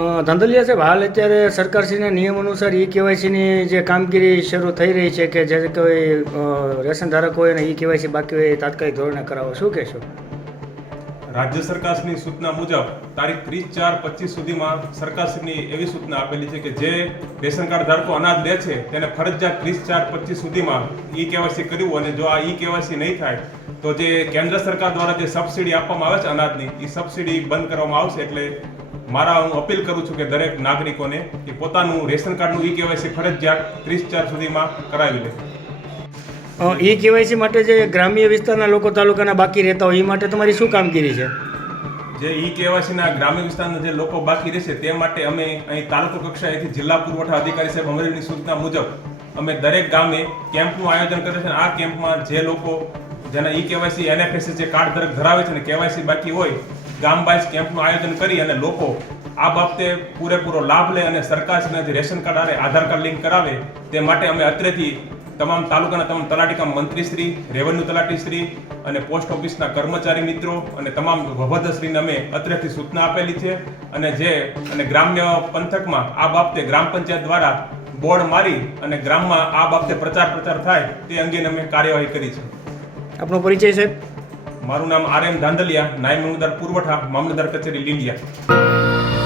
ધાંધલિયા સાહેબ, હાલ અત્યારે સરકારશ્રીના નિયમ અનુસાર કેવાયસીની જે કામગીરી શરૂ થઈ રહી છે કે જે કોઈ રેશન ધારક હોય અને કેવાયસી બાકી હોય એ તાત્કાલિક ધોરણે કરાવો, શું કહેશો? રાજ્ય સરકારની સૂચના મુજબ તારીખ 30/4/25 સુધીમાં સરકારશ્રીની એવી સૂચના આપેલી છે કે જે રેશન કાર્ડ ધારકો અનાજ લે છે તેને ફરજિયાત 30/4/25 સુધીમાં કેવાયસી કર્યું, અને જો આ કેવાયસી નહીં થાય તો જે કેન્દ્ર સરકાર દ્વારા જે સબસિડી આપવામાં આવે છે અનાજની, એ સબસિડી બંધ કરવામાં આવશે. એટલે હું અપીલ કરું છું કે દરેક નાગરિકોને કે પોતાનું રેશન કાર્ડનું કેવાયસી ફરજિયાત 30/4 સુધીમાં કરાવી લે. કેવાયસી માટે જે ગ્રામ્ય વિસ્તારના લોકો તાલુકાના બાકી રહેતા હોય એ માટે તમારી શું કામગીરી છે? જે કેવાયસીના ગ્રામ્ય વિસ્તારના જે લોકો બાકી રહેશે તે માટે અમે અહીં તાલુકા કક્ષાએથી જિલ્લા પુરવઠા અધિકારી સાહેબ અમરેલીની સૂચના મુજબ અમે દરેક ગામે કેમ્પનું આયોજન કરે છે. આ કેમ્પમાં જે લોકો જેના કેવાયસી NFSS જે કાર્ડ ધારક ધરાવે છે અને કેવાયસી બાકી હોય, ગામ બાય કેમ્પનું આયોજન કરી અને લોકો આ બાબતે પૂરેપૂરો લાભ લે અને સરકારશ્રીના જે રેશન કાર્ડ આવે આધાર કાર્ડ લિંક કરાવે તે માટે અમે અત્રેથી તમામ તાલુકાના તમામ તલાટીકા મંત્રીશ્રી, રેવન્યુ તલાટીશ્રી અને પોસ્ટ ઓફિસના કર્મચારી મિત્રો અને તમામ વફાદારશ્રીને અમે અત્રેથી સૂચના આપેલી છે. અને ગ્રામ્ય પંથકમાં આ બાબતે ગ્રામ પંચાયત દ્વારા બોર્ડ મારી અને ગ્રામમાં આ બાબતે પ્રચાર થાય તે અંગેની અમે કાર્યવાહી કરી છે. આપનો પરિચય સાહેબ? મારું નામ RM ધાંધલિયા, નાયબ મામલતદાર પુરવઠા, મામલતદાર કચેરી લીલિયા.